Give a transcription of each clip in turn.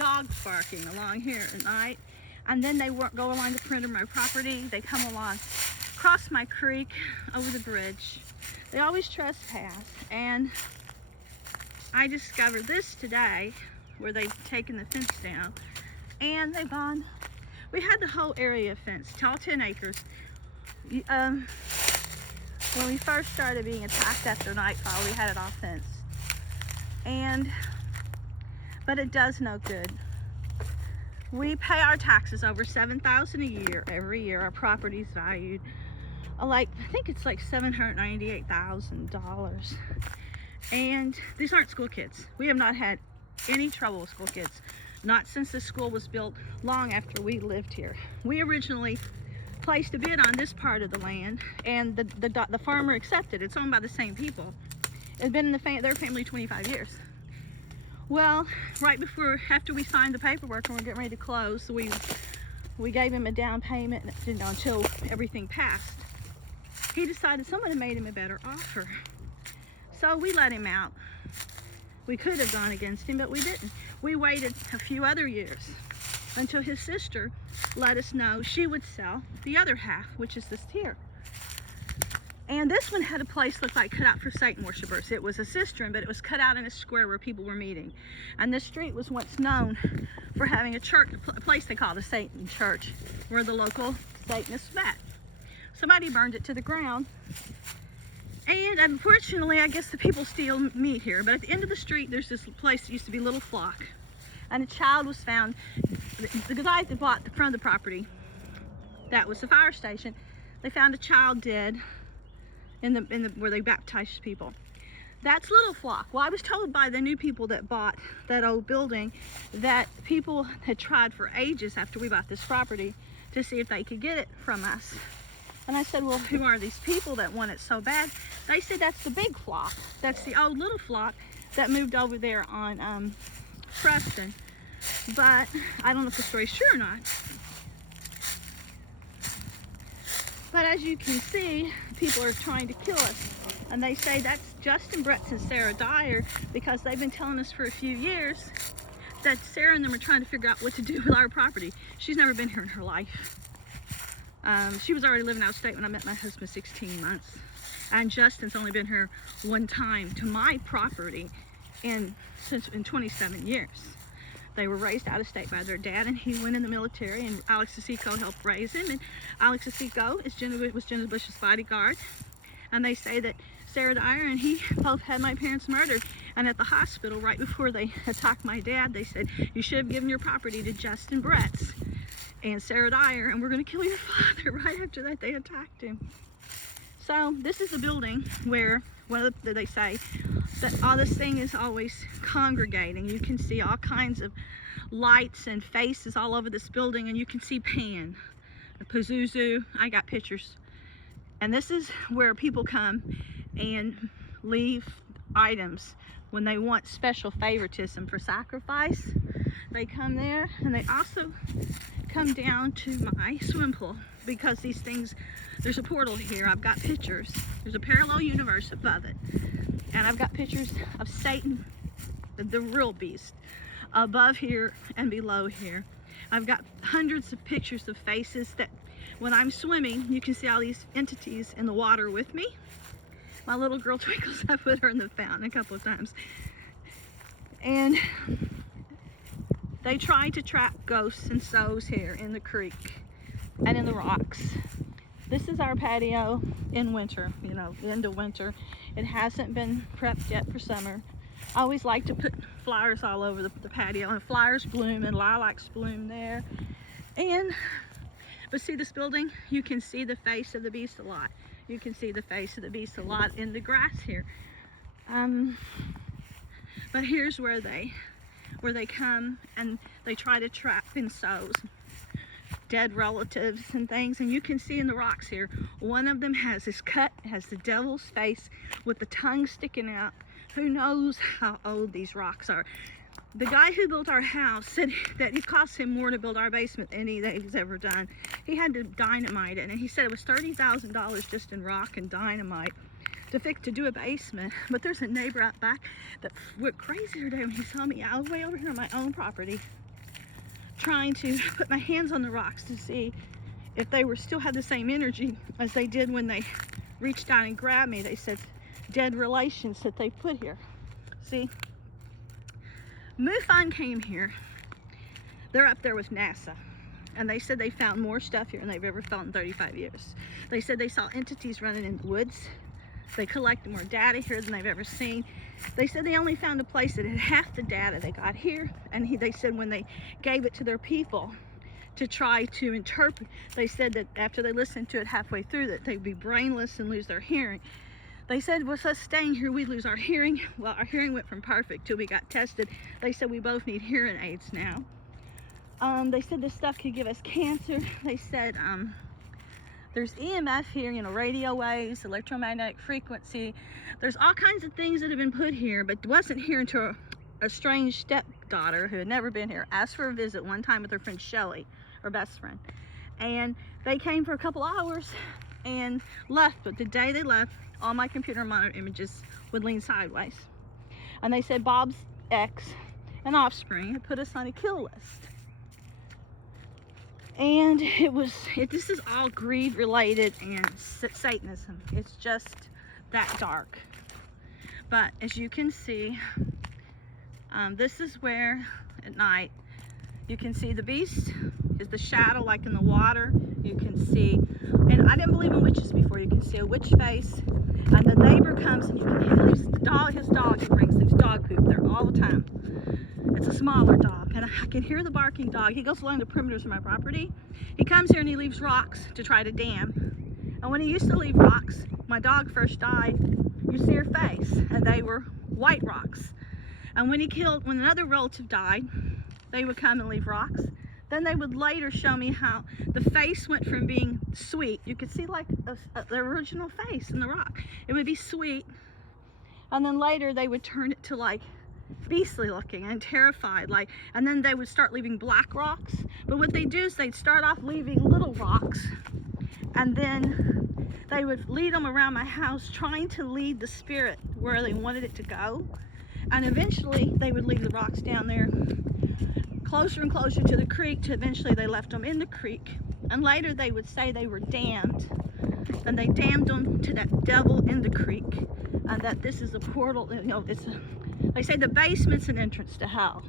dogs barking along here at night. And then they go along the perimeter of my property. They come along, cross my creek, over the bridge. They always trespass. And I discovered this today, where they've taken the fence down. And they've gone, we had the whole area fenced, all 10 acres. When we first started being attacked after nightfall, we had it all fenced. But it does no good. We pay our taxes over $7,000 a year every year. Our property's valued I think it's like $798,000. And these aren't school kids. We have not had any trouble with school kids, not since the school was built, long after we lived here. We originally placed a bid on this part of the land, and the farmer accepted. It's owned by the same people. It's been in their family 25 years. Well, after we signed the paperwork and we're getting ready to close, we gave him a down payment, until everything passed. He decided someone had made him a better offer. So we let him out. We could have gone against him, but we didn't. We waited a few other years until his sister let us know she would sell the other half, which is this here. And this one had a place looked like cut out for Satan worshipers. It was a cistern, but it was cut out in a square where people were meeting. And this street was once known for having a church, a place they called a Satan church, where the local Satanists met. Somebody burned it to the ground. And unfortunately, I guess the people still meet here. But at the end of the street, there's this place that used to be Little Flock. And a child was found. The guy that bought the front of the property, that was the fire station, they found a child dead where they baptized people. That's Little Flock. Well, I was told by the new people that bought that old building that people had tried for ages after we bought this property to see if they could get it from us. And I said, well, who are these people that want it so bad? They said that's the big flock. That's the old Little Flock that moved over there on Preston. But I don't know if the story's true or not. But as you can see, people are trying to kill us. And they say that's Justin Bretz and Sarah Dyer, because they've been telling us for a few years that Sarah and them are trying to figure out what to do with our property. She's never been here in her life. She was already living out of state when I met my husband 16 months. And Justin's only been here one time to my property in 27 years. They were raised out of state by their dad, and he went in the military, and Alex Asico helped raise him. And Alex Asico was Jenna Bush's bodyguard. And they say that Sarah Dyer and he both had my parents murdered. And at the hospital, right before they attacked my dad, they said, you should have given your property to Justin Bretz and Sarah Dyer, and we're going to kill your father. Right after that, they attacked him. So this is the building where they say that all this thing is always congregating. You can see all kinds of lights and faces all over this building, and you can see Pan, the Pazuzu. I got pictures. And this is where people come and leave items when they want special favoritism for sacrifice. They come there, and they also come down to my swim pool, because these things, there's a portal here. I've got pictures. There's a parallel universe above it, and I've got pictures of Satan, the real beast, above here and below here. I've got hundreds of pictures of faces that when I'm swimming, you can see all these entities in the water with me. My little girl Twinkles, I put her in the fountain a couple of times. And they try to trap ghosts and souls here in the creek and in the rocks. This is our patio in winter, the end of winter. It hasn't been prepped yet for summer. I always like to put flowers all over the patio, and flowers bloom and lilacs bloom there. But see this building? You can see the face of the beast a lot. You can see the face of the beast a lot in the grass here. But here's where they come and they try to trap in souls, dead relatives and things. And you can see in the rocks here, one of them has the devil's face with the tongue sticking out. Who knows how old these rocks are? The guy who built our house said that it cost him more to build our basement than he's ever done. He had to dynamite it, and he said it was $30,000 just in rock and dynamite to do a basement. But there's a neighbor out back that went crazy today when he saw me all the way over here on my own property. trying to put my hands on the rocks to see if they still had the same energy as they did when they reached down and grabbed me. They said dead relations that they put here. See, MUFON came here. They're up there with NASA, and they said they found more stuff here than they've ever found in 35 years. They said they saw entities running in the woods. They collected more data here than they've ever seen. They said they only found a place that had half the data they got here, and they said when they gave it to their people to try to interpret, they said that after they listened to it halfway through that they'd be brainless and lose their hearing. They said with us staying here we'd lose our hearing. Well, our hearing went from perfect till we got tested. They said we both need hearing aids now. They said this stuff could give us cancer. They said there's EMF here, you know, radio waves, electromagnetic frequency. There's all kinds of things that have been put here, but wasn't here until a strange stepdaughter who had never been here asked for a visit one time with her friend Shelly, her best friend. And they came for a couple hours and left, but the day they left, all my computer monitor images would lean sideways. And they said Bob's ex and offspring had put us on a kill list. And this is all greed related and Satanism. It's just that dark. But as you can see, this is where at night you can see the beast is the shadow like in the water. You can see, and I didn't believe in witches before, you can see a witch face, and the neighbor comes and he leaves his dog, he brings his dog poop there all the time. It's a smaller dog, and I can hear the barking dog. He goes along the perimeters of my property. He comes here and he leaves rocks to try to dam. And when he used to leave rocks, my dog first died, you see her face, and they were white rocks. And when another relative died, they would come and leave rocks. Then they would later show me how the face went from being sweet. You could see like the original face in the rock. It would be sweet, and then later they would turn it to like beastly looking and terrified, like, and then they would start leaving black rocks. But what they do is they'd start off leaving little rocks, and then they would lead them around my house trying to lead the spirit where they wanted it to go. And eventually they would leave the rocks down there closer and closer to the creek, till eventually they left them in the creek. And later they would say they were damned, and they damned them to that devil in the creek, and that this is a portal, you know, they say the basement's an entrance to hell.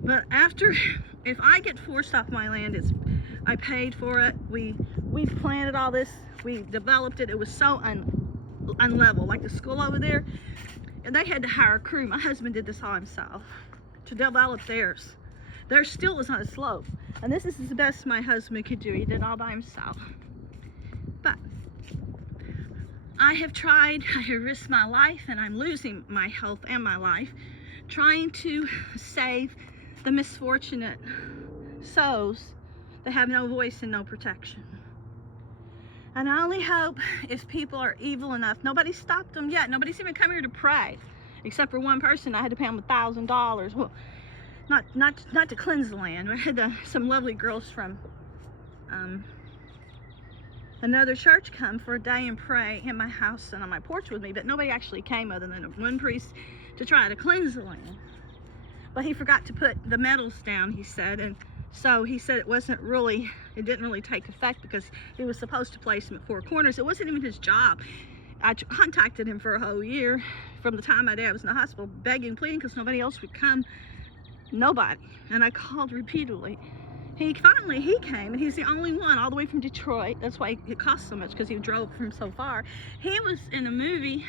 But if I get forced off my land, I paid for it. We planted all this. We developed it. It was so unlevel, like the school over there. And they had to hire a crew. My husband did this all himself to develop theirs. Theirs still was on a slope. And this is the best my husband could do. He did it all by himself. But I have tried, I have risked my life, and I'm losing my health and my life, trying to save the misfortunate souls that have no voice and no protection. And I only hope if people are evil enough, nobody's stopped them yet. Nobody's even come here to pray, except for one person. I had to pay him $1,000. Well, not to cleanse the land. I had some lovely girls from another church come for a day and pray in my house and on my porch with me, but nobody actually came other than one priest to try to cleanse the land. But he forgot to put the metals down, he said, and so he said it didn't really take effect because he was supposed to place them at four corners. It wasn't even his job. I contacted him for a whole year from the time my dad was in the hospital, begging, pleading, because nobody else would come. Nobody. And I called repeatedly. Finally he came, and he's the only one all the way from Detroit. That's why it cost so much, because he drove from so far. He was in a movie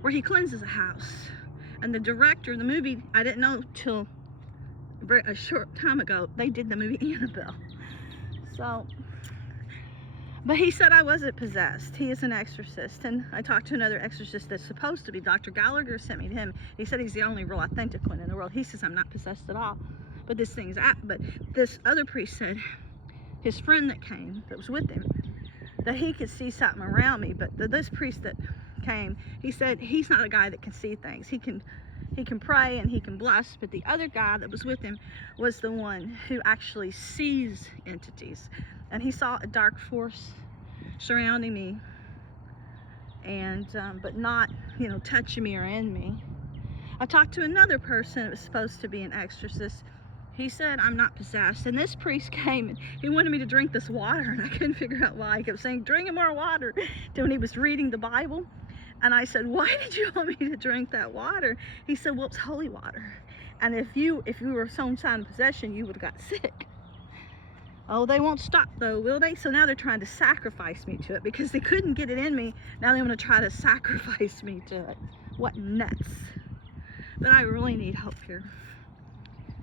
where he cleanses a house, and the director of the movie, I didn't know till a short time ago, they did the movie Annabelle. So, but he said I wasn't possessed. He is an exorcist, and I talked to another exorcist that's supposed to be. Dr. Gallagher sent me to him. He said he's the only real authentic one in the world. He says I'm not possessed at all. But this other priest said his friend that came, that was with him, that he could see something around me. But this priest that came, he said he's not a guy that can see things. He can pray and he can bless, but the other guy that was with him was the one who actually sees entities, and he saw a dark force surrounding me, and but not, you know, touching me or in me. I talked to another person that was supposed to be an exorcist, He said, I'm not possessed. And this priest came and he wanted me to drink this water, and I couldn't figure out why. He kept saying, drinking more water, when he was reading the Bible. And I said, why did you want me to drink that water? He said, well, it's holy water. And if you were some sign of possession, you would have got sick. Oh, they won't stop though, will they? So now they're trying to sacrifice me to it because they couldn't get it in me. Now they want to try to sacrifice me to it. What nuts. But I really need help here.